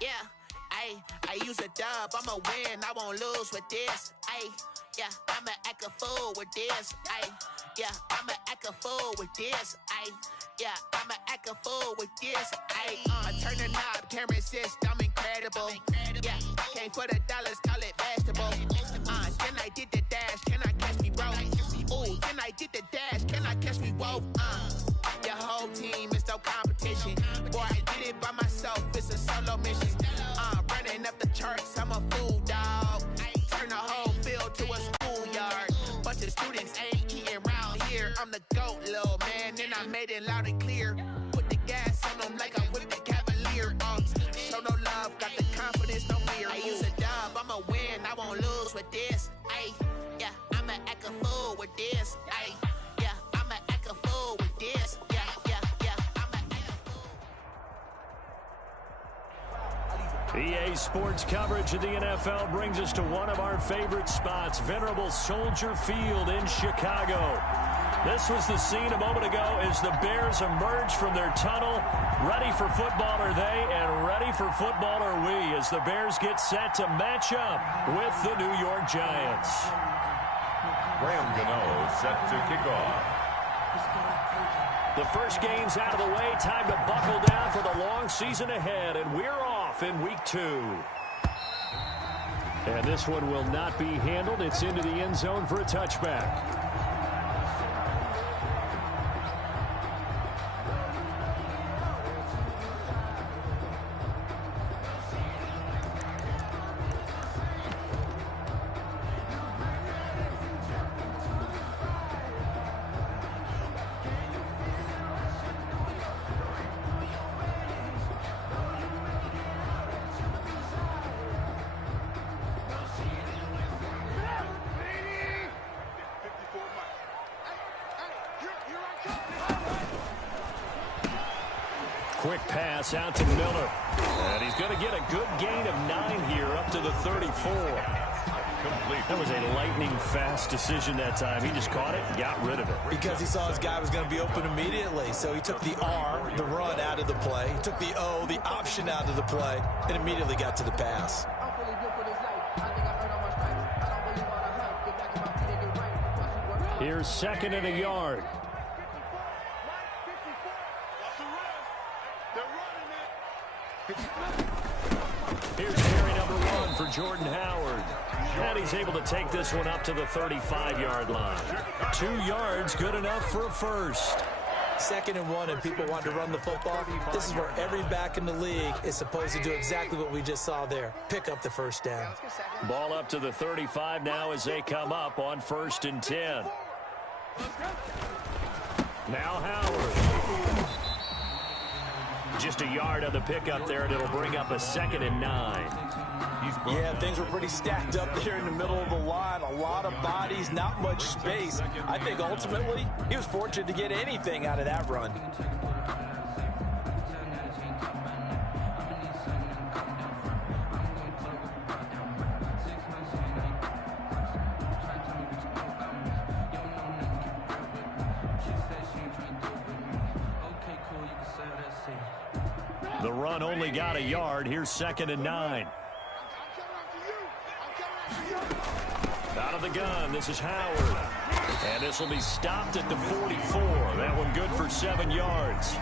Yeah, I use a dub, I'ma win, I won't lose with this. Yeah, I'ma act a fool with this. Yeah, I'ma act a fool with this. Yeah, I'ma act a fool with this. Turn the knob, camera assist, I'm incredible. Yeah, came for the dollars, call it vegetable. Then I did the dash, can I catch me, bro? Ooh, then I did the dash, can I catch me, whoa? Your whole team is no competition. Boy, I did it by myself, it's a solo mission. Running up the charts, I'm a fool, dog. Turn the whole field to a schoolyard. Bunch of students ain't eating round here. I'm the GOAT, little man, and I made it loud and clear. Put the gas on them like I'm with the Cavalier. Show no love, got the confidence, no fear. I use a dub, I'ma win, I won't lose with this. Yeah, I'ma act a fool with this. Yeah, I'ma act a fool with this. Yeah, I'ma act a fool. EA Sports coverage of the NFL brings us to one of our favorite spots, venerable Soldier Field in Chicago. This was the scene a moment ago as the Bears emerged from their tunnel. Ready for football are they, and ready for football are we, as the Bears get set to match up with the New York Giants. Graham Gano set to kick off. The first game's out of the way. Time to buckle down for the long season ahead, and we're off in week 2. And this one will not be handled. It's into the end zone for a touchback. Quick pass out to Miller. And he's going to get a good gain of 9 here up to the 34. That was a lightning-fast decision that time. He just caught it and got rid of it. Because he saw his guy was going to be open immediately. So he took the R, the run, out of the play. He took the O, the option, out of the play, and immediately got to the pass. Here's 2nd and a yard. Here's carry number 1 for Jordan Howard. And he's able to take this one up to the 35-yard line. 2 yards, good enough for a first. 2nd and 1, and people want to run the football. This is where every back in the league is supposed to do exactly what we just saw there. Pick up the first down. Ball up to the 35 now as they come up on 1st and 10. Now Howard. Just a yard on the pickup there, and it'll bring up a 2nd and 9. Yeah, things were pretty stacked up there in the middle of the line. A lot of bodies, not much space. I think ultimately he was fortunate to get anything out of that run. The run only got a yard. Here's 2nd and 9. Out of the gun, this is Howard. And this will be stopped at the 44. That one good for 7 yards.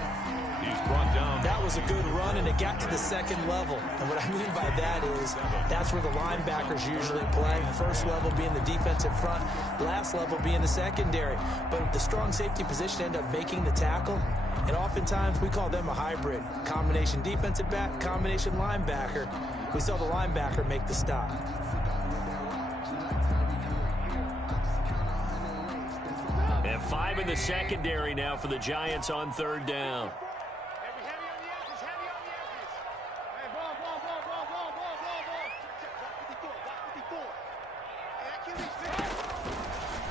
He's brought down. That was a good run, and it got to the 2nd level. And what I mean by that is that's where the linebackers usually play. First level being the defensive front, last level being the secondary. But the strong safety position ended up making the tackle. And oftentimes we call them a hybrid. Combination defensive back, combination linebacker. We saw the linebacker make the stop. And 5 in the secondary now for the Giants on 3rd down.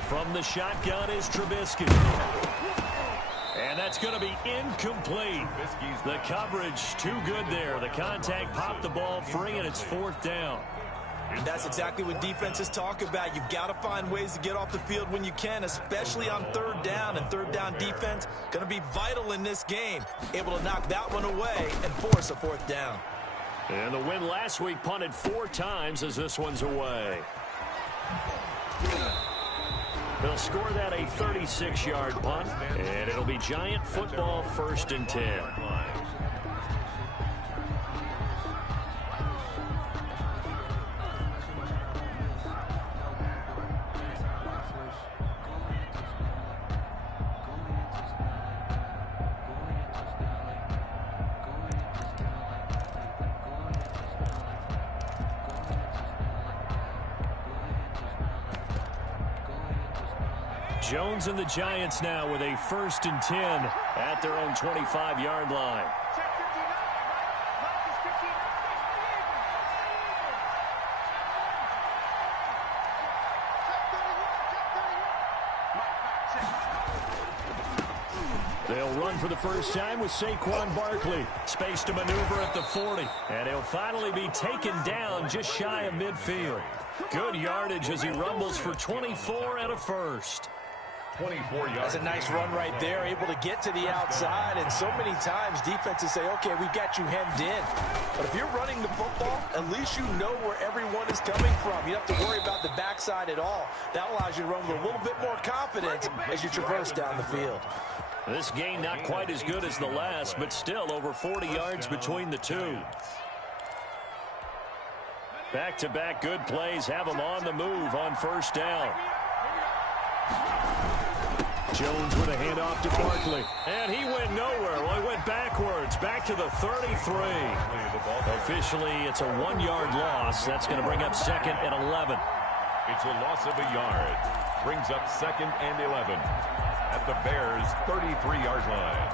From the shotgun is Trubisky. And that's going to be incomplete. The coverage too good there. The contact popped the ball free, and it's 4th down. That's exactly what defenses talk about. You've got to find ways to get off the field when you can, especially on 3rd down. And 3rd down defense going to be vital in this game. Able to knock that one away and force a 4th down. And the win last week punted 4 times as this one's away. They'll score that a 36-yard punt, and it'll be Giant football 1st and 10. Jones and the Giants now with a 1st and 10 at their own 25-yard line. They'll run for the first time with Saquon Barkley. Space to maneuver at the 40. And he'll finally be taken down just shy of midfield. Good yardage as he rumbles for 24 and a first. 24 yards. That's a nice run right there, able to get to the outside. And so many times defenses say, okay, we've got you hemmed in. But if you're running the football, at least you know where everyone is coming from. You don't have to worry about the backside at all. That allows you to run with a little bit more confidence as you traverse down the field. This game not quite as good as the last, but still over 40 yards between the two. Back-to-back good plays have them on the move on 1st down. Jones with a handoff to Barkley. And he went nowhere. Well, he went backwards. Back to the 33. Officially, it's a 1-yard loss. That's going to bring up 2nd and 11. It's a loss of a yard. Brings up 2nd and 11 at the Bears' 33-yard line.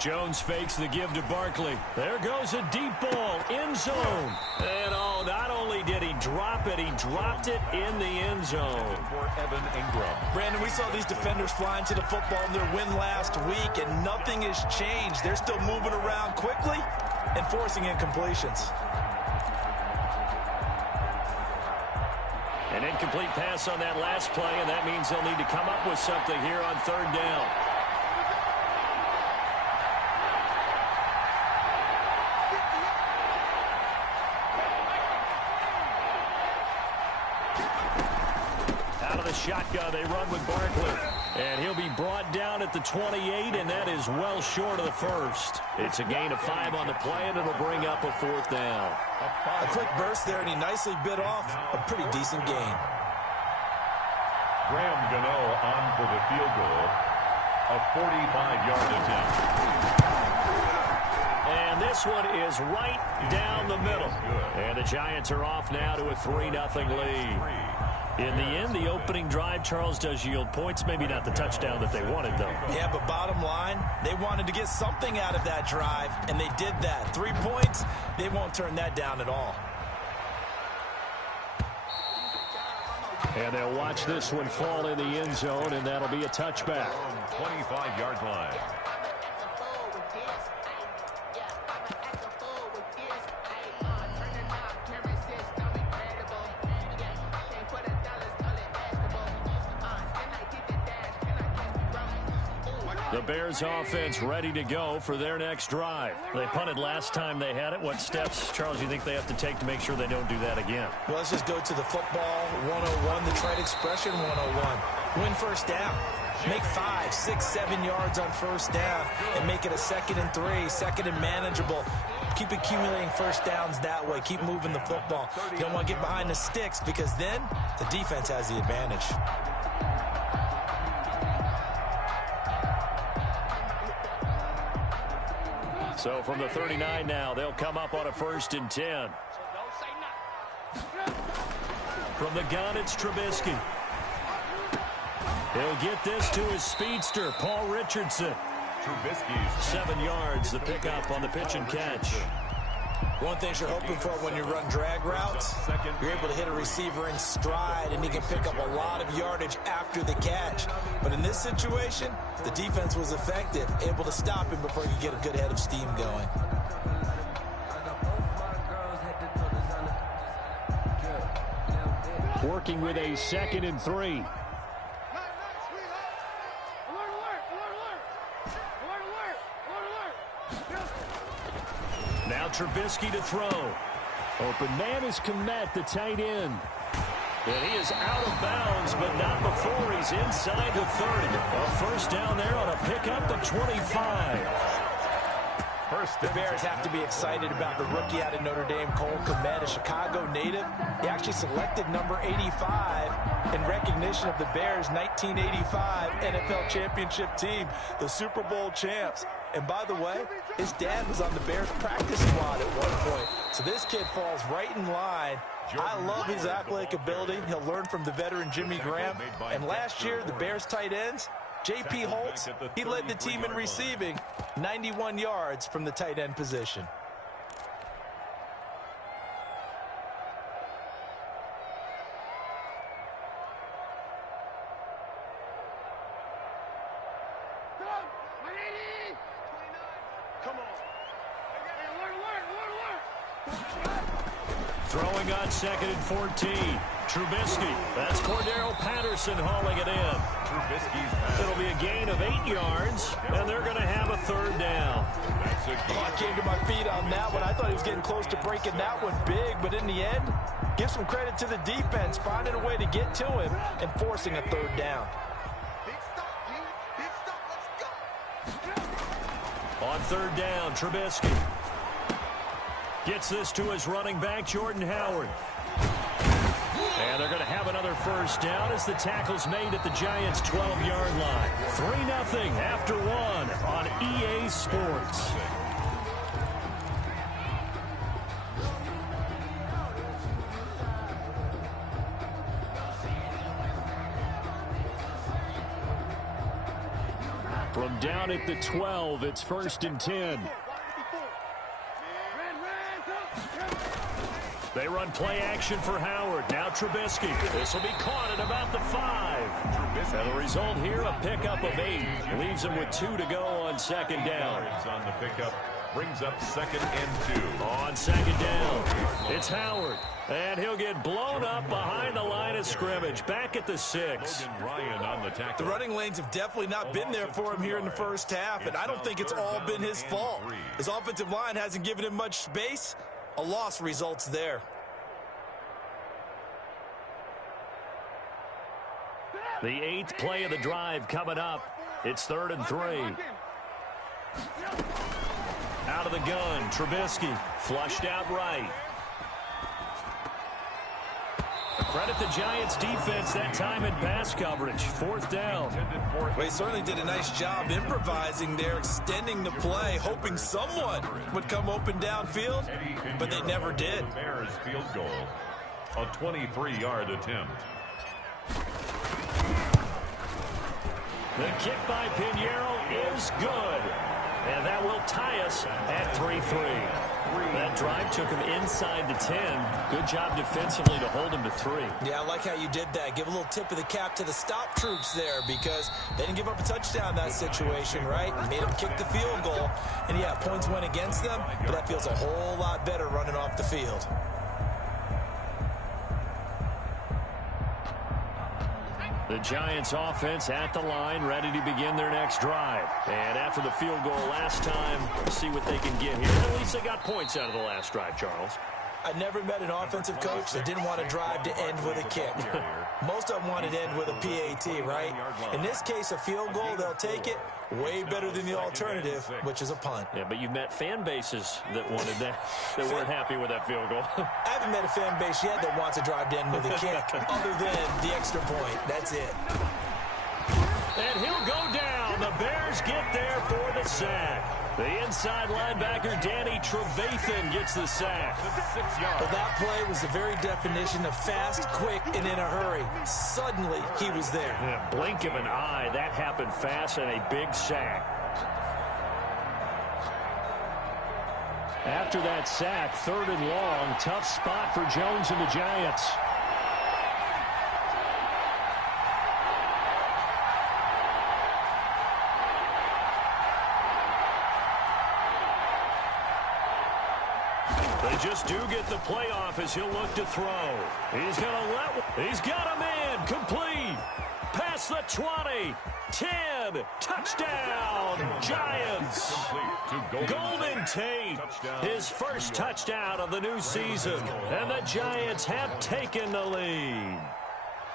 Jones fakes the give to Barkley. There goes a deep ball, end zone. And oh, not only did he drop it, he dropped it in the end zone. For Evan Ingram. Brandon, we saw these defenders flying to the football in their win last week, and nothing has changed. They're still moving around quickly and forcing incompletions. An incomplete pass on that last play, and that means they'll need to come up with something here on 3rd down. Shotgun, they run with Barkley. And he'll be brought down at the 28, and that is well short of the 1st. It's a gain of 5 on the play, and it'll bring up a 4th down. A quick burst there, and he nicely bit off a pretty decent gain. Graham Gano on for the field goal. A 45-yard attempt. And this one is right down the middle. And the Giants are off now to a 3-0 lead. In the end, the opening drive, Charles, does yield points. Maybe not the touchdown that they wanted, though. Yeah, but bottom line, they wanted to get something out of that drive, and they did that. 3 points, they won't turn that down at all. And they'll watch this one fall in the end zone, and that'll be a touchback. 25-yard line. The Bears offense ready to go for their next drive. They punted last time they had it. What steps, Charles, you think they have to take to make sure they don't do that again? Well, let's just go to the football 101, the trade expression 101. Win 1st down. Make 5, 6, 7 yards on 1st down and make it a 2nd and 3, 2nd and manageable. Keep accumulating 1st downs that way. Keep moving the football. You don't want to get behind the sticks because then the defense has the advantage. So from the 39 now, they'll come up on a 1st and 10. From the gun, it's Trubisky. He'll get this to his speedster, Paul Richardson. Trubisky's 7 yards, the pickup on the pitch and catch. One thing you're hoping for when you run drag routes, you're able to hit a receiver in stride, and he can pick up a lot of yardage after the catch. But in this situation, the defense was effective, able to stop him before he could get a good head of steam going. Working with a 2nd and 3. Now Trubisky to throw. Open man is Kmet, the tight end. And he is out of bounds, but not before he's inside the 30. A first down there on a pickup to 25. The Bears have to be excited about the rookie out of Notre Dame, Cole Kmet, a Chicago native. He actually selected number 85 in recognition of the Bears' 1985 NFL championship team, the Super Bowl champs. And by the way, his dad was on the Bears practice squad at one point. So this kid falls right in line. I love his athletic ability. He'll learn from the veteran Jimmy Graham. And last year, the Bears tight ends, J.P. Holtz, he led the team in receiving, 91 yards from the tight end position. Throwing on 2nd and 14. Trubisky. That's Cordero Patterson hauling it in. It'll be a gain of 8 yards, and they're going to have a 3rd down. I came to my feet on that one. I thought he was getting close to breaking that one big, but in the end, give some credit to the defense, finding a way to get to him and forcing a 3rd down. On 3rd down, Trubisky gets this to his running back, Jordan Howard. And they're going to have another first down as the tackle's made at the Giants' 12-yard line. 3-0 after 1 on EA Sports. From down at the 12, it's 1st and 10. They run play action for Howard. Now Trubisky. This will be caught at about the 5. And the result here, a pickup of 8. Leaves him with 2 to go on 2nd down. On the pickup, brings up 2nd and 2. On 2nd down, it's Howard. And he'll get blown up behind the line of scrimmage. Back at the 6. Ryan on the tackle. The running lanes have definitely not been there for him here in the first half, and I don't think it's all been his fault. His offensive line hasn't given him much space. A loss results there. The 8th play of the drive coming up. It's 3rd and 3. Out of the gun, Trubisky flushed out right. Credit the Giants defense that time in pass coverage. 4th down. Well, he certainly did a nice job improvising there, extending the play, hoping someone would come open downfield, but they never did. Bears field goal, a 23-yard attempt. The kick by Pinheiro is good. And that will tie us at 3-3. That drive took him inside the 10. Good job defensively to hold him to 3. Yeah, I like how you did that. Give a little tip of the cap to the stop troops there because they didn't give up a touchdown in that situation, right? Made them kick the field goal. And, yeah, points went against them, but that feels a whole lot better running off the field. The Giants offense at the line, ready to begin their next drive. And after the field goal last time, let's see what they can get here. At least they got points out of the last drive, Charles. I never met an offensive coach that didn't want to drive to end with a kick. Most of them wanted to end with a PAT, right? In this case, a field goal, they'll take it. Way better than the alternative, which is a punt. Yeah, but you've met fan bases that wanted that, that weren't happy with that field goal. I haven't met a fan base yet that wants to drive to end with a kick, other than the extra point. That's it. And he'll go down. The Bears get there for the sack. The inside linebacker, Danny Trevathan, gets the sack. Well, that play was the very definition of fast, quick, and in a hurry. Suddenly, he was there. Yeah, blink of an eye. That happened fast and a big sack. After that sack, 3rd and long. Tough spot for Jones and the Giants. They just do get the playoff as he'll look to throw. He's got him in. Complete. Past the 20. 10. Touchdown. Giants. Golden Tate. His first touchdown of the new season. And the Giants have taken the lead.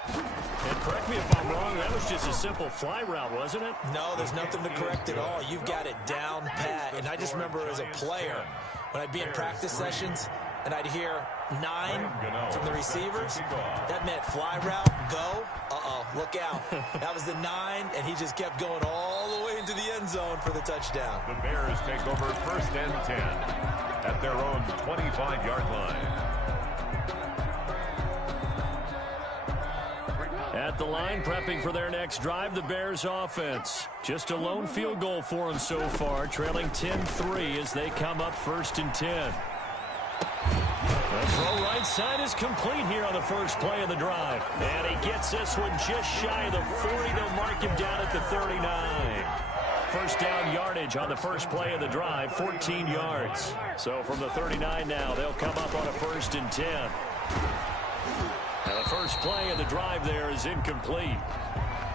And correct me if I'm wrong, that was just a simple fly route, wasn't it? No, there's nothing to correct at all. You've got it down pat. And I just remember as a player, when I'd be in practice sessions and I'd hear 9 from the receivers, that meant fly route, go, look out. That was the 9, and he just kept going all the way into the end zone for the touchdown. The Bears take over 1st and 10 at their own 25-yard line. At the line, prepping for their next drive, the Bears offense. Just a lone field goal for them so far, trailing 10-3 as they come up 1st and 10. The throw right side is complete here on the first play of the drive. And he gets this one just shy of the 40. They'll mark him down at the 39. First down yardage on the first play of the drive, 14 yards. So from the 39 now, they'll come up on a 1st and 10. And the first play of the drive there is incomplete.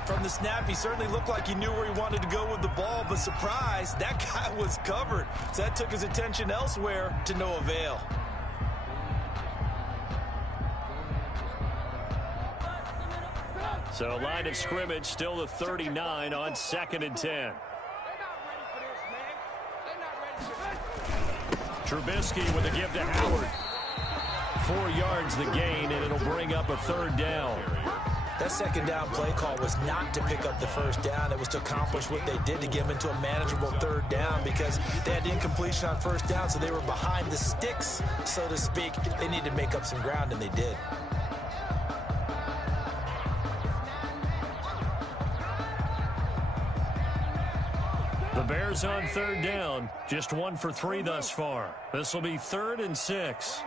From the snap, he certainly looked like he knew where he wanted to go with the ball, but surprise, that guy was covered. So that took his attention elsewhere to no avail. So line of scrimmage still the 39 on 2nd and 10. Trubisky with a give to Howard. 4 yards the gain, and it'll bring up a 3rd down. That 2nd down play call was not to pick up the 1st down. It was to accomplish what they did to get them into a manageable 3rd down because they had incompletion on 1st down, so they were behind the sticks, so to speak. They needed to make up some ground, and they did. The Bears on 3rd down, just 1 for 3 thus far. This will be 3rd and 6.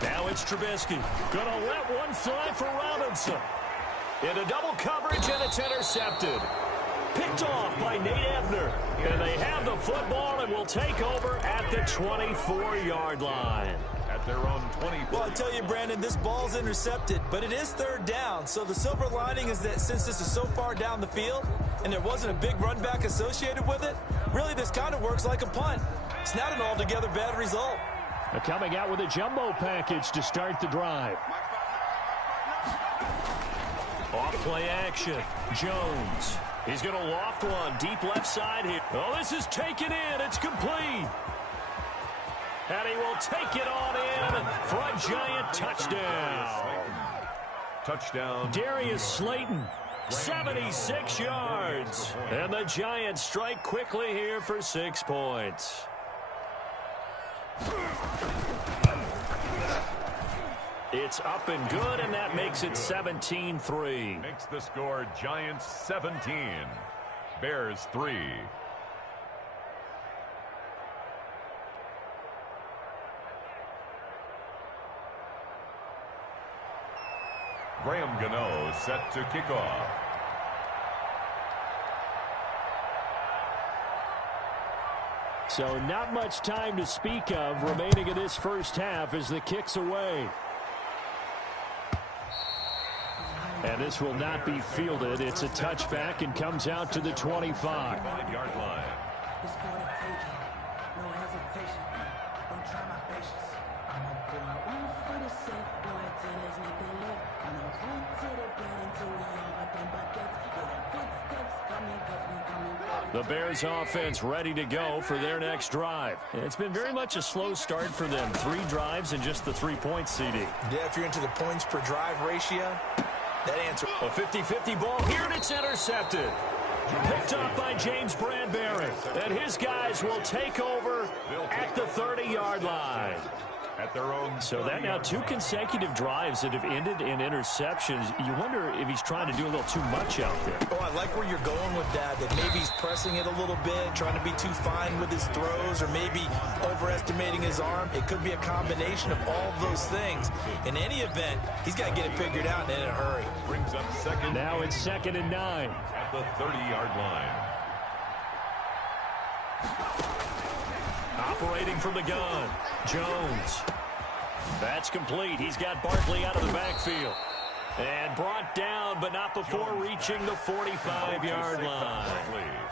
Now it's Trubisky. Gonna let one fly for Robinson. Into double coverage, and it's intercepted. Picked off by Nate Ebner. And they have the football and will take over at the 24-yard line. At their own 24. Well, I tell you, Brandon, this ball's intercepted, but it is 3rd down. So the silver lining is that since this is so far down the field and there wasn't a big run back associated with it, really this kind of works like a punt. It's not an altogether bad result. They're coming out with a jumbo package to start the drive. Off play action. Jones. He's going to loft one deep left side here. Oh, this is taken in. It's complete. And he will take it on in for a Giant touchdown. Touchdown. Darius Slayton, 76 yards. And the Giants strike quickly here for 6 points. It's up and good, and that makes it 17-3. Makes the score Giants 17, Bears 3. Graham Gano set to kick off. So not much time to speak of remaining in this first half as the kick's away. And this will not be fielded. It's a touchback and comes out to the 25. 5-yard line. The Bears offense ready to go for their next drive. It's been very much a slow start for them. 3 drives and just the 3 points, CD. Yeah, if you're into the points per drive ratio, that answer. A 50-50 ball here, and it's intercepted. Picked up by James Bradbury. And his guys will take over at the 30-yard line. at their own. So that now 2 consecutive drives that have ended in interceptions. You wonder if he's trying to do a little too much out there. Oh, I like where you're going with that maybe he's pressing it a little bit, trying to be too fine with his throws, or maybe overestimating his arm. It could be a combination of all of those things. In any event, he's got to get it figured out and in a hurry. Brings up second. Now it's 2nd and 9. At the 30-yard line. Operating from the gun, Jones. That's complete. He's got Barkley out of the backfield. And brought down, but not before reaching the 45-yard line.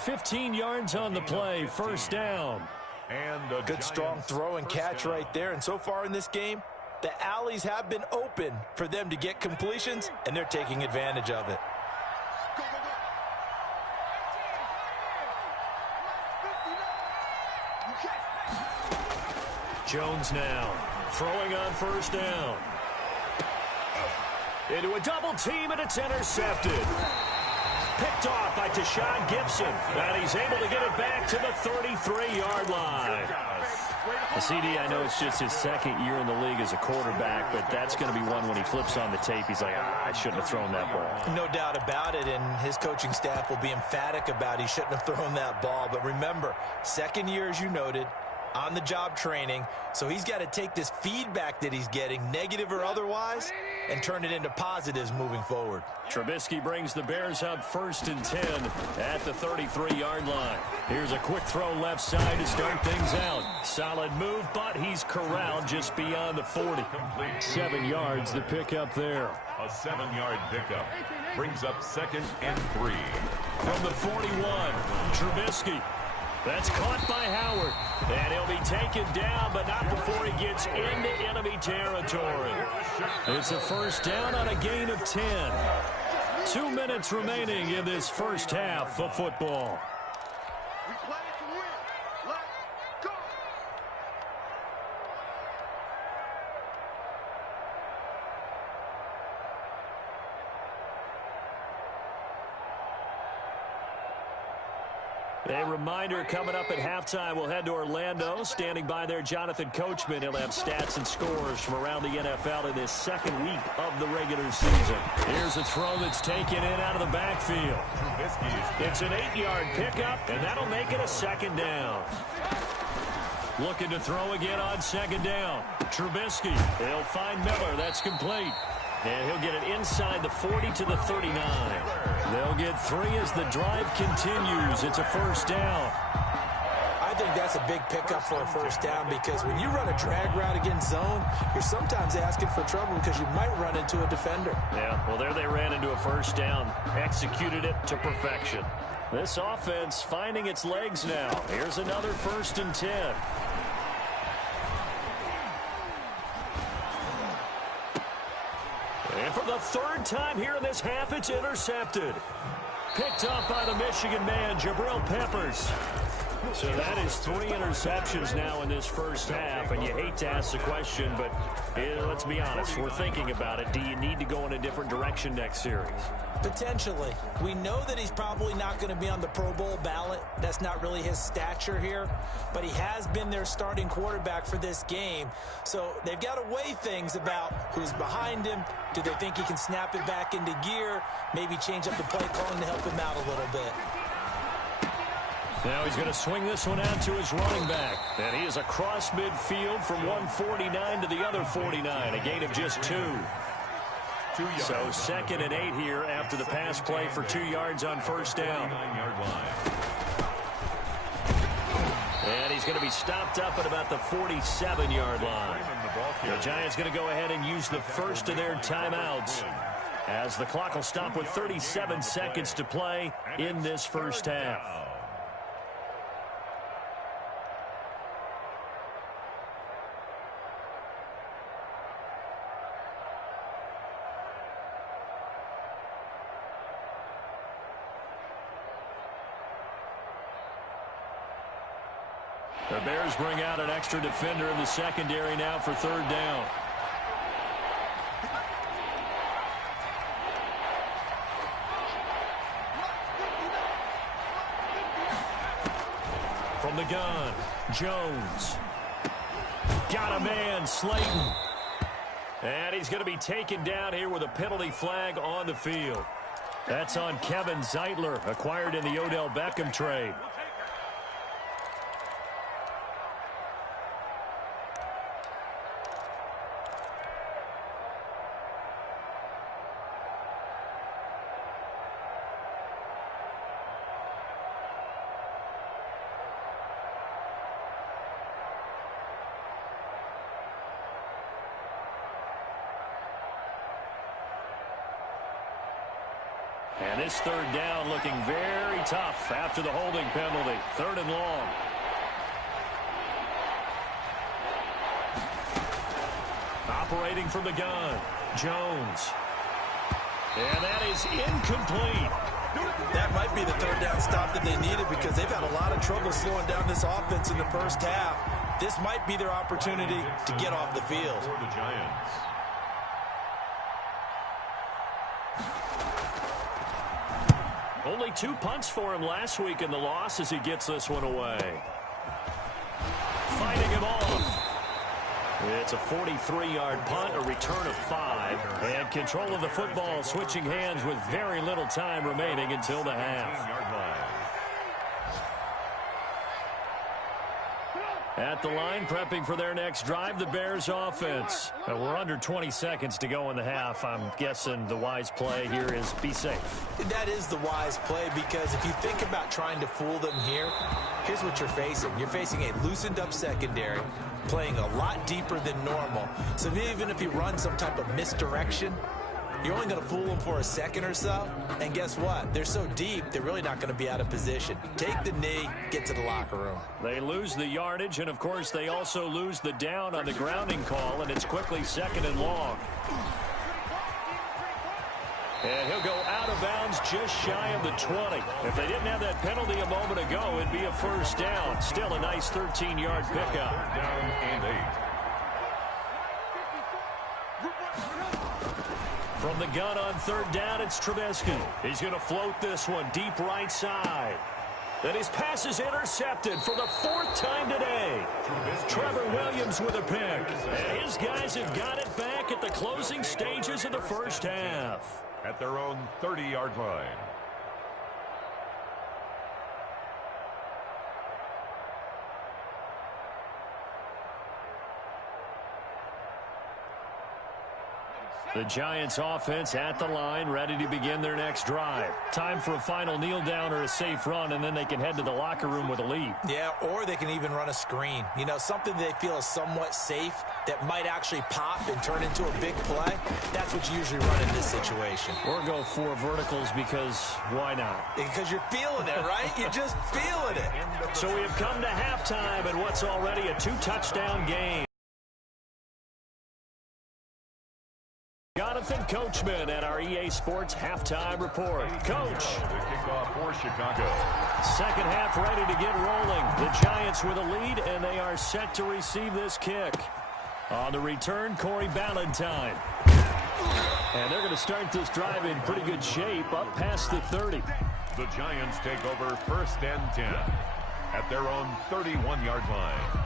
15 yards on the play, first down. And a good strong throw and catch right there. And so far in this game, the alleys have been open for them to get completions, and they're taking advantage of it. Jones now throwing on first down. Into a double team, and it's intercepted. Picked off by Tashawn Gibson, and he's able to get it back to the 33-yard line. The CD, I know it's just his 2nd year in the league as a quarterback, but that's going to be one when he flips on the tape. He's like, I shouldn't have thrown that ball. No doubt about it, and his coaching staff will be emphatic about he shouldn't have thrown that ball. But remember, 2nd year, as you noted, on-the-job training, so he's got to take this feedback that he's getting, negative or otherwise, and turn it into positives moving forward. Trubisky brings the Bears up 1st and 10 at the 33-yard line. Here's a quick throw left side to start things out. Solid move, but he's corralled just beyond the 40. 7 yards, the pickup there. A 7-yard pickup. Brings up 2nd and 3. From the 41, Trubisky. That's caught by Howard, and he'll be taken down, but not before he gets into enemy territory. It's a first down on a gain of 10. 2 minutes remaining in this first half of football. A reminder, coming up at halftime, we'll head to Orlando. Standing by there, Jonathan Coachman. He'll have stats and scores from around the NFL in this 2nd week of the regular season. Here's a throw that's taken in out of the backfield. It's an 8-yard pickup, and that'll make it a 2nd down. Looking to throw again on 2nd down. Trubisky, he'll find Miller. That's complete. And he'll get it inside the 40 to the 39. They'll get 3 as the drive continues. It's a first down. I think that's a big pickup for a first down, because when you run a drag route against zone, you're sometimes asking for trouble because you might run into a defender. Yeah, well, there they ran into a first down. Executed it to perfection. This offense finding its legs now. Here's another 1st and 10. And for the 3rd time here in this half, it's intercepted. Picked up by the Michigan man, Jabril Peppers. So that is 3 interceptions now in this first half, and you hate to ask the question, but let's be honest, we're thinking about it. Do you need to go in a different direction next series? Potentially. We know that he's probably not going to be on the Pro Bowl ballot. That's not really his stature here, but he has been their starting quarterback for this game. So they've got to weigh things about who's behind him. Do they think he can snap it back into gear? Maybe change up the play calling to help him out a little bit. Now he's going to swing this one out to his running back. And he is across midfield from 149 to the other 49. A gain of just 2. So 2nd and 8 here after the pass play for 2 yards on first down. And he's going to be stopped up at about the 47-yard line. The Giants going to go ahead and use the first of their timeouts, as the clock will stop with 37 seconds to play in this first half. The Bears bring out an extra defender in the secondary now for 3rd down. From the gun, Jones. Got a man, Slayton. And he's going to be taken down here with a penalty flag on the field. That's on Kevin Zeitler, acquired in the Odell Beckham trade. And this third down looking very tough after the holding penalty. 3rd and long. Operating from the gun, Jones. And that is incomplete. That might be the 3rd down stop that they needed because they've had a lot of trouble slowing down this offense in the first half. This might be their opportunity to get off the field. For the Giants. Only 2 punts for him last week in the loss as he gets this one away. Fighting him off. It's a 43-yard punt, a return of 5. And control of the football switching hands with very little time remaining until the half. At the line, prepping for their next drive, the Bears offense. We're under 20 seconds to go in the half. I'm guessing the wise play here is be safe. That is the wise play because if you think about trying to fool them here, here's what you're facing. You're facing a loosened up secondary, playing a lot deeper than normal. So even if you run some type of misdirection, you're only going to fool them for a second or so. And guess what? They're so deep, they're really not going to be out of position. Take the knee, get to the locker room. They lose the yardage, and, of course, they also lose the down on the grounding call, and it's quickly 2nd and long. And he'll go out of bounds just shy of the 20. If they didn't have that penalty a moment ago, it'd be a 1st down. Still a nice 13-yard pickup. 3rd down and 8. From the gun on 3rd down, it's Trubisky. He's going to float this one deep right side. Then his pass is intercepted for the 4th time today. Trevor Williams with a pick. And his guys have got it back at the closing stages of the first half. At their own 30-yard line. The Giants offense at the line, ready to begin their next drive. Time for a final kneel down or a safe run, and then they can head to the locker room with a lead. Yeah, or they can even run a screen. You know, something they feel is somewhat safe that might actually pop and turn into a big play. That's what you usually run in this situation. Or go 4 verticals because why not? Because you're feeling it, right? You're just feeling it. So we have come to halftime in what's already a 2-touchdown game. Jonathan Coachman at our EA Sports Halftime Report. Coach. The kickoff for Chicago. 2nd half ready to get rolling. The Giants with a lead, and they are set to receive this kick. On the return, Corey Ballantyne. And they're going to start this drive in pretty good shape, up past the 30. The Giants take over 1st and 10 at their own 31-yard line.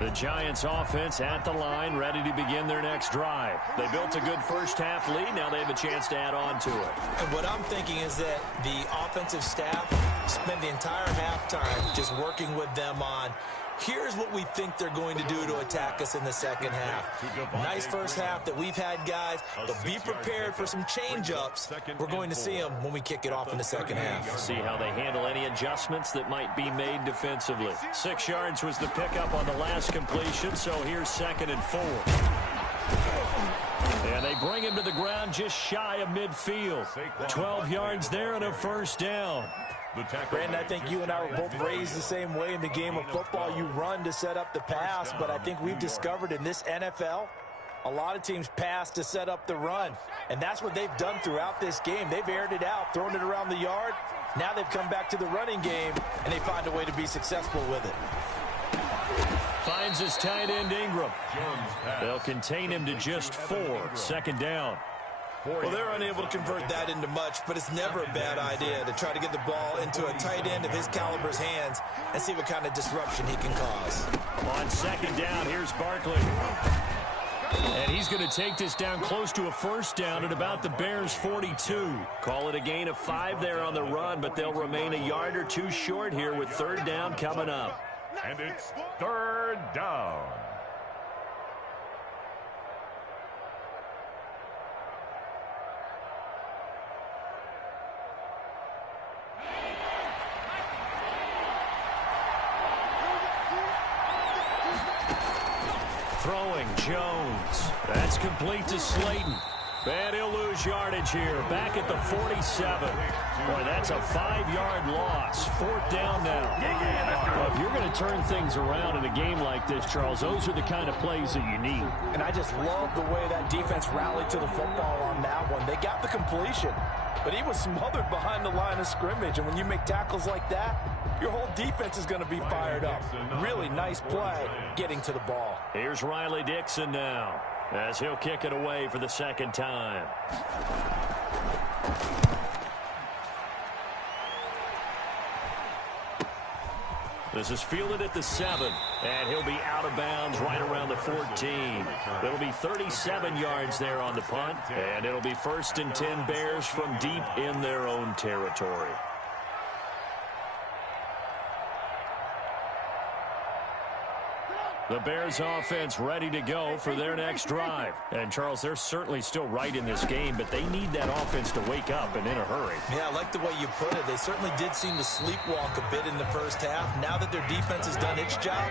The Giants offense at the line, ready to begin their next drive. They built a good first half lead. Now they have a chance to add on to it. And what I'm thinking is that the offensive staff spent the entire halftime just working with them on, here's what we think they're going to do to attack us in the second half. Nice first half that we've had, guys, but be prepared for some change-ups. We're going to see them when we kick it off in the second half. See how they handle any adjustments that might be made defensively. 6 yards was the pickup on the last completion, so here's 2nd and 4. And they bring him to the ground just shy of midfield. 12 yards there and a 1st down. Brandon, I think you and I were both raised the same way in the game of football. You run to set up the pass, but I think we've discovered in this NFL, a lot of teams pass to set up the run. And that's what they've done throughout this game. They've aired it out, thrown it around the yard. Now they've come back to the running game, and they find a way to be successful with it. Finds his tight end Ingram. They'll contain him to just 4. 2nd down. Well, they're unable to convert that into much, but it's never a bad idea to try to get the ball into a tight end of his caliber's hands and see what kind of disruption he can cause. On second down, here's Barkley. And he's going to take this down close to a first down at about the Bears' 42. Call it a gain of 5 there on the run, but they'll remain a yard or two short here with third down coming up. And it's third down. Throwing, Jones. That's complete to Slayton. And he'll lose yardage here. Back at the 47. Boy, that's a 5-yard loss. Fourth down now. Well, if you're going to turn things around in a game like this, Charles, those are the kind of plays that you need. And I just love the way that defense rallied to the football on that one. They got the completion, but he was smothered behind the line of scrimmage. And when you make tackles like that, your whole defense is going to be fired up. Really nice play getting to the ball. Here's Riley Dixon now, as he'll kick it away for the second time. This is fielded at the 7, and he'll be out of bounds right around the 14. It'll be 37 yards there on the punt, and it'll be 1st and 10 Bears from deep in their own territory. The Bears offense ready to go for their next drive. And, Charles, they're certainly still right in this game, but they need that offense to wake up and in a hurry. Yeah, I like the way you put it. They certainly did seem to sleepwalk a bit in the first half. Now that their defense has done its job,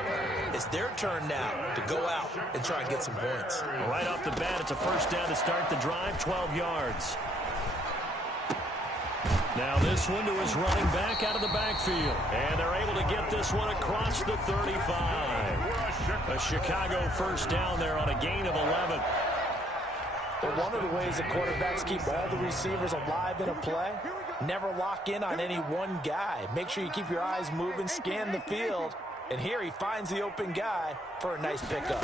it's their turn now to go out and try and get some points. Right off the bat, it's a first down to start the drive, 12 yards. Now this one to his running back out of the backfield. And they're able to get this one across the 35. A Chicago first down there on a gain of 11. But one of the ways that quarterbacks keep all the receivers alive in a play, never lock in on any one guy. Make sure you keep your eyes moving, scan the field. And here he finds the open guy for a nice pickup.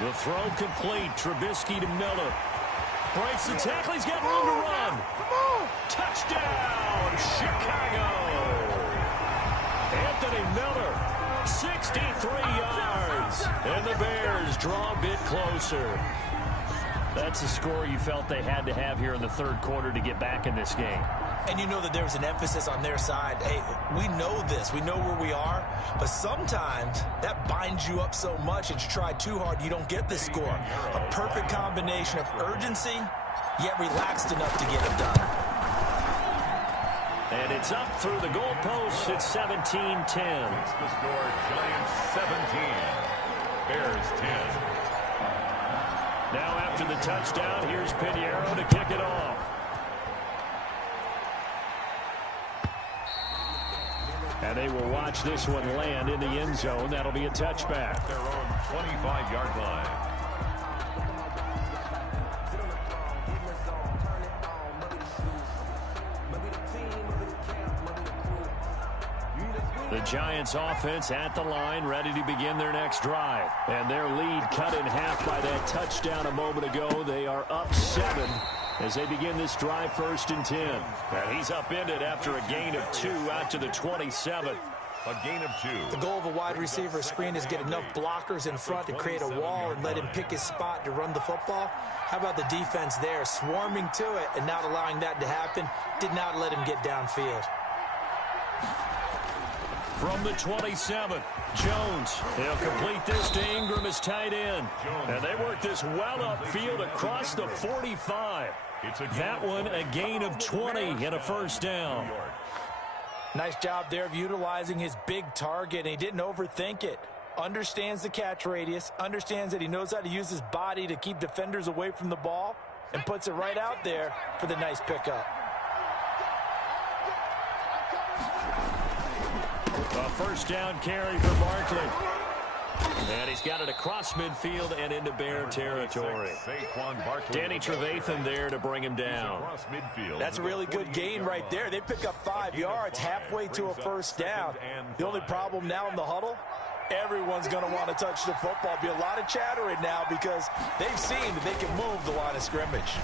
The throw complete. Trubisky to Miller. Breaks the tackle. He's got room to run. Touchdown, Chicago. Anthony Miller, 63 yards. And the Bears draw a bit closer. That's the score you felt they had to have here in the third quarter to get back in this game. And you know that there was an emphasis on their side. Hey, we know this. We know where we are. But sometimes that binds you up so much that you try too hard, you don't get the score. A perfect combination of urgency, yet relaxed enough to get it done. And it's up through the goalposts. It's 17-10. It's the score, Giants 17, Bears 10. Now after the touchdown, here's Pinheiro to kick it off. And they will watch this one land in the end zone. That'll be a touchback. Their own 25-yard line. The Giants offense at the line, ready to begin their next drive. And their lead cut in half by that touchdown a moment ago. They are up 7 as they begin this drive, 1st and 10. And he's upended after a gain of 2 out to the 27. A gain of 2. The goal of a wide receiver screen is get enough blockers in front to create a wall and let him pick his spot to run the football. How about the defense there, swarming to it and not allowing that to happen? Did not let him get downfield. From the 27, Jones. He'll complete this to Ingram as tight end. And they work this well upfield across the 45. That one a gain of 20 and a first down. Nice job there of utilizing his big target, and he didn't overthink it. Understands the catch radius, understands that he knows how to use his body to keep defenders away from the ball, and puts it right out there for the nice pickup. A first down carry for Barkley. And he's got it across midfield and into Bear territory. Danny Trevathan there to bring him down. That's a really good gain right there. They pick up 5 yards halfway to a first down. The only problem now in the huddle, Everyone's going to want to touch the football. Be a lot of chatter right now because they've seen that they can move the line of scrimmage.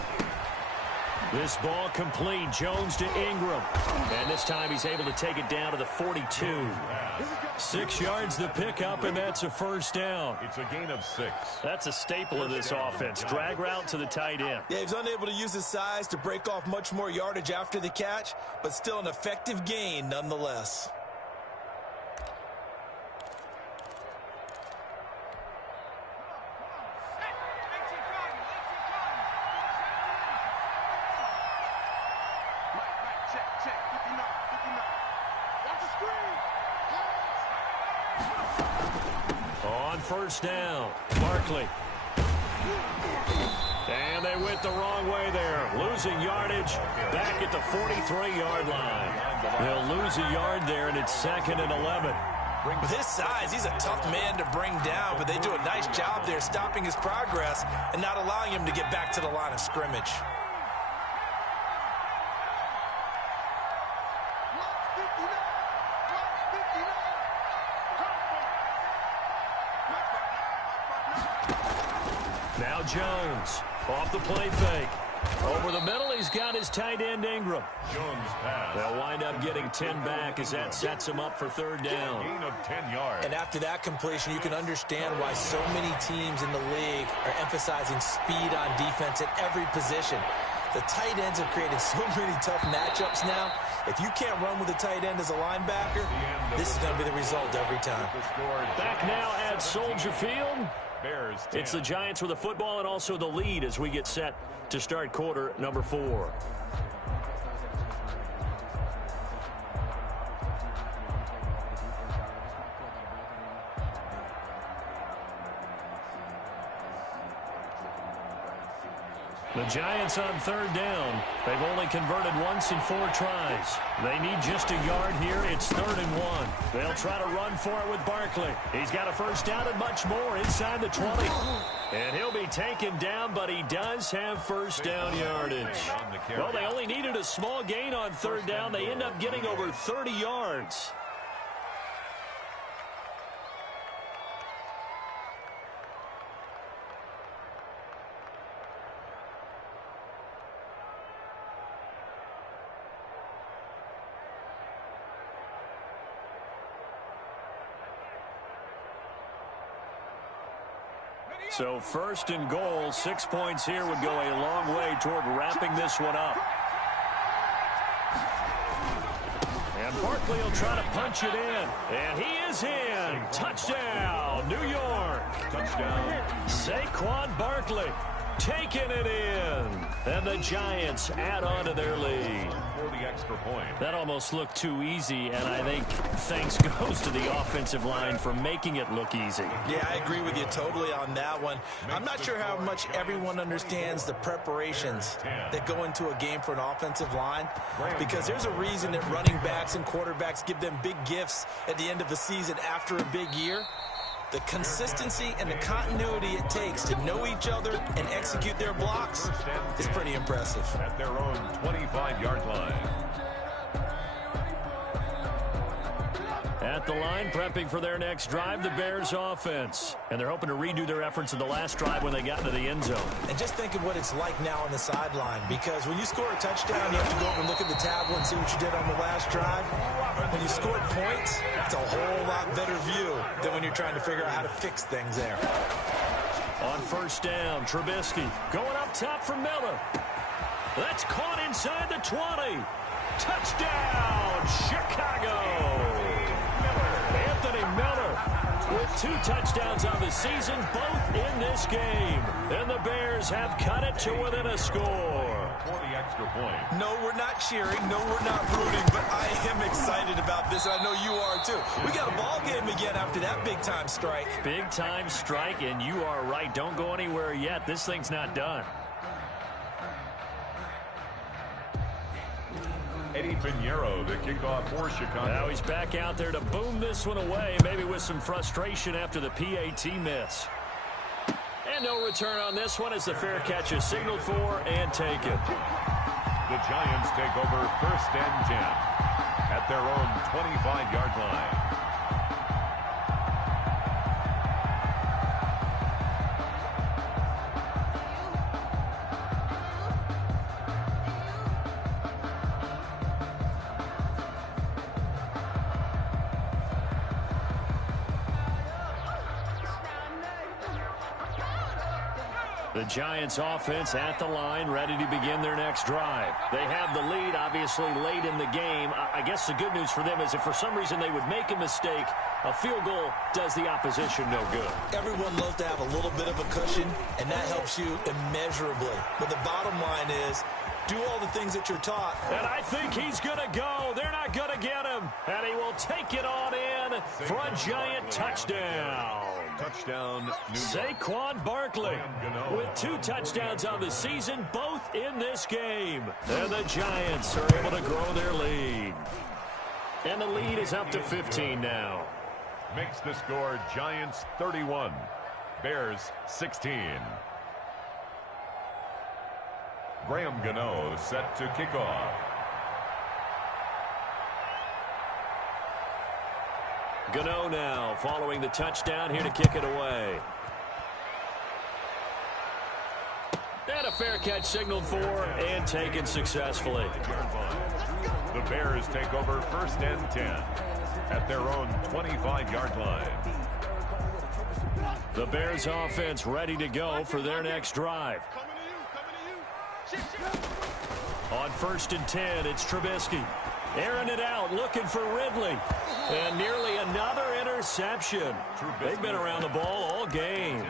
This ball complete. Jones to Ingram. And this time he's able to take it down to the 42. 6 yards the pickup, and that's a first down. It's a gain of 6. That's a staple of this offense. Drag route to the tight end. Yeah, he's unable to use his size to break off much more yardage after the catch, but still an effective gain nonetheless. On first down, Barkley. And they went the wrong way there. Losing yardage back at the 43-yard line. They'll lose a yard there, and it's 2nd and 11. With his size, he's a tough man to bring down, but they do a nice job there stopping his progress and not allowing him to get back to the line of scrimmage. Now Jones off the play fake. Over the middle, he's got his tight end, Ingram. Jones pass. They'll wind up getting 10 back as that sets him up for 3rd down. Gain of 10 yards. And after that completion, you can understand why so many teams in the league are emphasizing speed on defense at every position. The tight ends have created so many tough matchups now. If you can't run with a tight end as a linebacker, this is going to be the result every time. Back now at Soldier Field. It's the Giants with the football and also the lead as we get set to start quarter number 4. The Giants on 3rd down. They've only converted once in 4 tries. They need just a yard here. It's 3rd and 1. They'll try to run for it with Barkley. He's got a first down and much more inside the 20. And he'll be taken down, but he does have first down yardage. Well, they only needed a small gain on 3rd down. They end up getting over 30 yards. So 1st and goal, 6 points here would go a long way toward wrapping this one up. And Barkley will try to punch it in. And he is in. Touchdown, New York. Touchdown. Saquon Barkley taking it in. And the Giants add on to their lead. For the extra point. That almost looked too easy, and I think thanks goes to the offensive line for making it look easy. Yeah, I agree with you totally on that one. I'm not sure how much everyone understands the preparations that go into a game for an offensive line, because there's a reason that running backs and quarterbacks give them big gifts at the end of the season after a big year. The consistency and the continuity it takes to know each other and execute their blocks is pretty impressive. At their own 25-yard line. At the line, prepping for their next drive, the Bears offense. And they're hoping to redo their efforts in the last drive when they got into the end zone. And just think of what it's like now on the sideline, because when you score a touchdown, you have to go over and look at the tablet and see what you did on the last drive. When you scored points, it's a whole lot better view than when you're trying to figure out how to fix things there. On 1st down, Trubisky going up top for Miller. That's caught inside the 20. Touchdown, Chicago. Anthony Miller with 2 touchdowns on the season, both in this game. And the Bears have cut it to within a score. For the extra point. No, we're not cheering. No, we're not rooting. But I am excited about this. I know you are, too. We got a ball game again after that big-time strike. Big-time strike, and you are right. Don't go anywhere yet. This thing's not done. Eddie Pinheiro, the kickoff for Chicago. Now he's back out there to boom this one away, maybe with some frustration after the PAT miss. And no return on this one as the fair catch is signaled for and taken. The Giants take over 1st and 10 at their own 25-yard line. The Giants offense at the line, ready to begin their next drive. They have the lead, obviously, late in the game. I guess the good news for them is if for some reason they would make a mistake, a field goal does the opposition no good. Everyone loves to have a little bit of a cushion, and that helps you immeasurably. But the bottom line is, do all the things that you're taught. And I think he's going to go. They're not going to get him. And he will take it on in for a Giant touchdown. Touchdown, Saquon Barkley with 2 touchdowns on the season, both in this game. And the Giants are able to grow their lead. And the lead is up to 15 now. Makes the score Giants 31, Bears 16. Graham Gano set to kick off. Gano now following the touchdown, here to kick it away. And a fair catch signaled for and taken successfully. The Bears take over 1st and 10 at their own 25-yard line. The Bears offense ready to go for their next drive. On 1st and 10, it's Trubisky. Airing it out, looking for Ridley. And nearly another interception. They've been around the ball all game.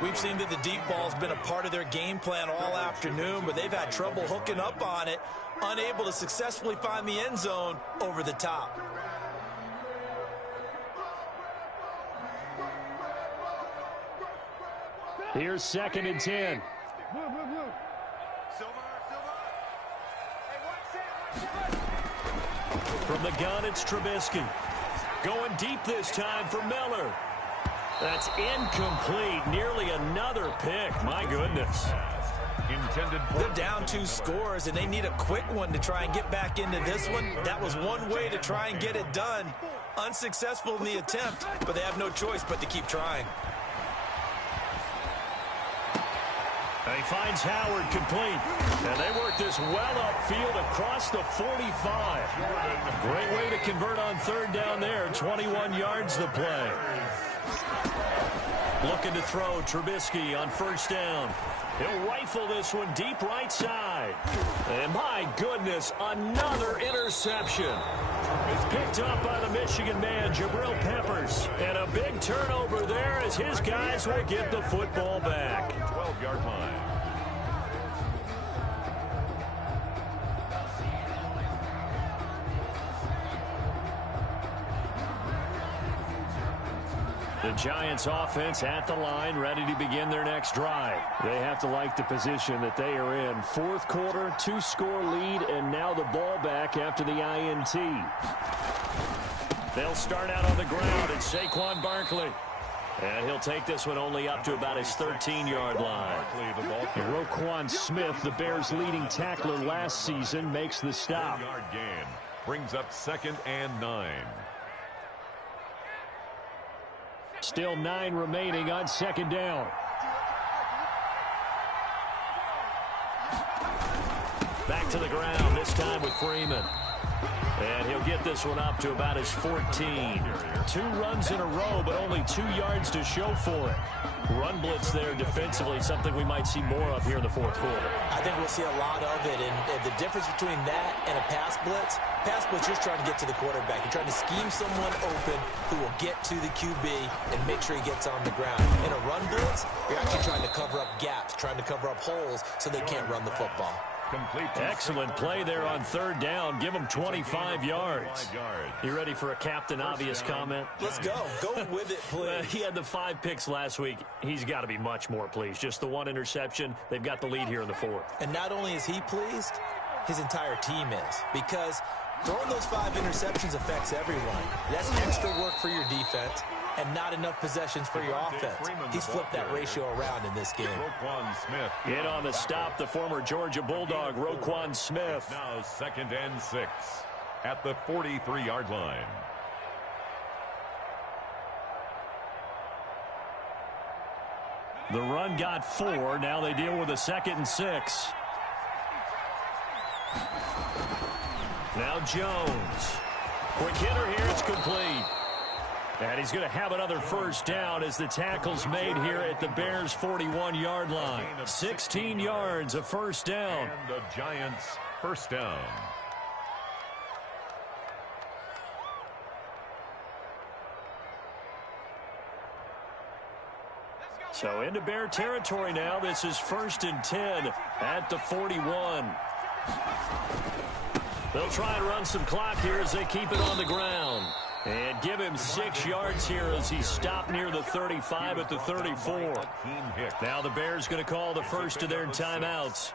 We've seen that the deep ball's been a part of their game plan all afternoon, but they've had trouble hooking up on it, unable to successfully find the end zone over the top. Here's 2nd and 10. From the gun, it's Trubisky. Going deep this time for Miller. That's incomplete. Nearly another pick. My goodness. They're down 2 scores, and they need a quick one to try and get back into this one. That was one way to try and get it done. Unsuccessful in the attempt, but they have no choice but to keep trying. He finds Howard complete. And they work this well upfield across the 45. Great way to convert on 3rd down there. 21 yards the play. Looking to throw Trubisky on 1st down. He'll rifle this one deep right side. And my goodness, another interception. Picked up by the Michigan man, Jabril Peppers. And a big turnover there as his guys will get the football back. 12-yard line. The Giants offense at the line, ready to begin their next drive. They have to like the position that they are in. 4th quarter, 2-score lead, and now the ball back after the INT. They'll start out on the ground. It's Saquon Barkley. And he'll take this one only up to about his 13-yard line. Roquan Smith, the Bears' leading tackler last season, makes the stop. 10-yard gain brings up 2nd and 9. Still 9 remaining on 2nd down. Back to the ground, this time with Freeman. And he'll get this one up to about his 14. 2 runs in a row, but only 2 yards to show for it. Run blitz there defensively, something we might see more of here in the 4th quarter. I think we'll see a lot of it, and the difference between that and a pass blitz, you're just trying to get to the quarterback. You're trying to scheme someone open who will get to the QB and make sure he gets on the ground. In a run blitz, you're actually trying to cover up gaps, trying to cover up holes so they can't run the football. Excellent play there on 3rd down. Give him 25 yards. You ready for a Captain Obvious comment? Let's go. Go with it, please. He had the 5 picks last week. He's got to be much more pleased. Just the 1 interception. They've got the lead here in the 4th. And not only is he pleased, his entire team is. Because throwing those 5 interceptions affects everyone. That's extra work for your defense and not enough possessions for your offense. He's flipped that ratio around in this game. In on the stop, the former Georgia Bulldog, Roquan Smith. Now 2nd and 6 at the 43-yard line. The run got 4. Now they deal with a 2nd and 6. Now Jones. Quick hitter here. It's complete. And he's going to have another first down as the tackle's made here at the Bears' 41-yard line. 16 yards, a first down. And the Giants' first down. So into Bear territory now. This is 1st and 10 at the 41. They'll try and run some clock here as they keep it on the ground. And give him 6 yards here as he stopped near the 35 at the 34. Now the Bears going to call the first of their timeouts.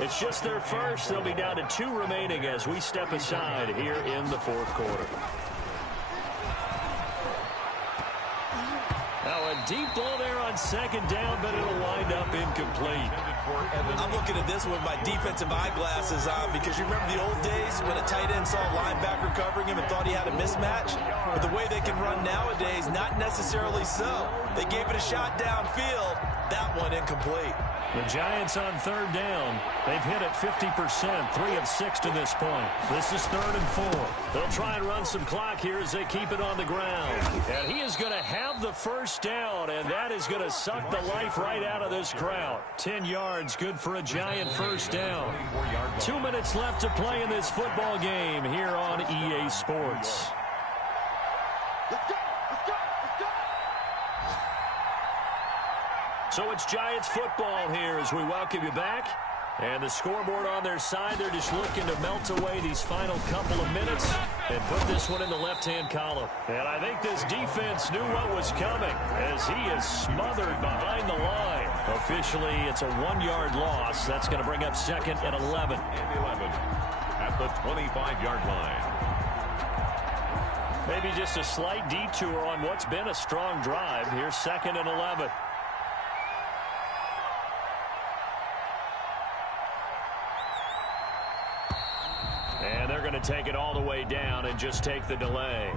It's just their first. They'll be down to 2 remaining as we step aside here in the 4th quarter. Now a deep ball there on 2nd down, but it'll wind up incomplete. I'm looking at this with my defensive eyeglasses on because you remember the old days when a tight end saw a linebacker covering him and thought he had a mismatch? But the way they can run nowadays, not necessarily so. They gave it a shot downfield. That one incomplete. The Giants on 3rd down. They've hit it 50%, 3 of 6 to this point. This is 3rd and 4. They'll try and run some clock here as they keep it on the ground. And he is going to have the first down, and that is going to suck the life right out of this crowd. 10 yards, good for a Giant first down. 2 minutes left to play in this football game here on EA Sports. So it's Giants football here as we welcome you back. And the scoreboard on their side, they're just looking to melt away these final couple of minutes and put this one in the left-hand column. And I think this defense knew what was coming as he is smothered behind the line. Officially, it's a 1-yard loss. That's going to bring up 2nd and 11. And 11 at the 25-yard line. Maybe just a slight detour on what's been a strong drive. Here's 2nd and 11. And they're going to take it all the way down and just take the delay.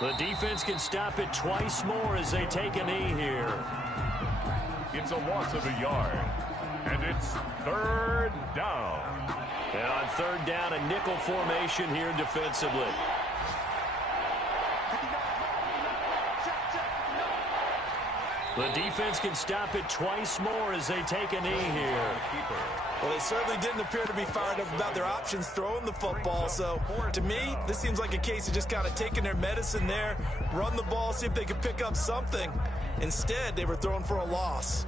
The defense can stop it twice more as they take a knee here. It's a loss of a yard, and it's 3rd down. And on 3rd down, a nickel formation here defensively. The defense can stop it twice more as they take a knee here. Well, they certainly didn't appear to be fired up about their options throwing the football. So, to me, this seems like a case of just kind of taking their medicine there, run the ball, see if they could pick up something. Instead, they were throwing for a loss.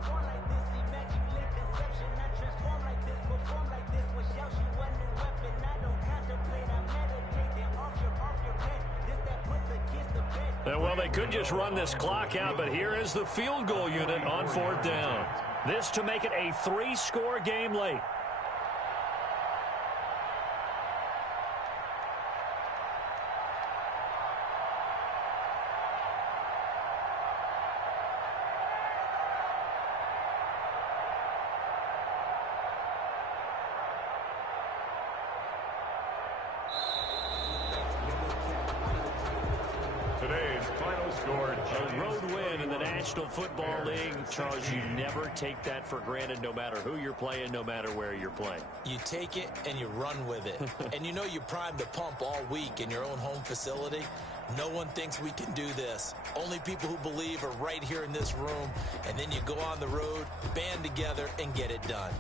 Well, they could just run this clock out, but here is the field goal unit on 4th down. This to make it a 3-score game late. Today's final score, A road win in the National Football League. Charles, you never take that for granted no matter who you're playing, no matter where you're playing. You take it and you run with it. And you know you primed the pump all week in your own home facility. No one thinks we can do this. Only people who believe are right here in this room. And then you go on the road, band together, and get it done.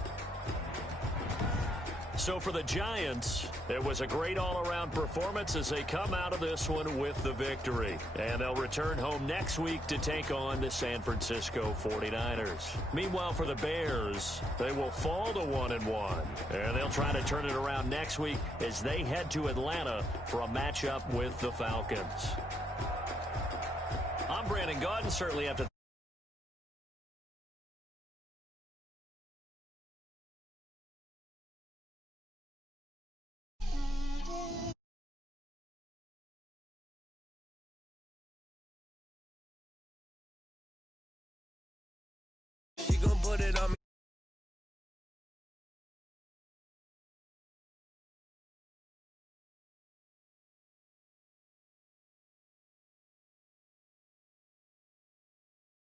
So for the Giants, it was a great all-around performance as they come out of this one with the victory. And they'll return home next week to take on the San Francisco 49ers. Meanwhile, for the Bears, they will fall to 1-1. And they'll try to turn it around next week as they head to Atlanta for a matchup with the Falcons. I'm Brandon Gaudin. Certainly have to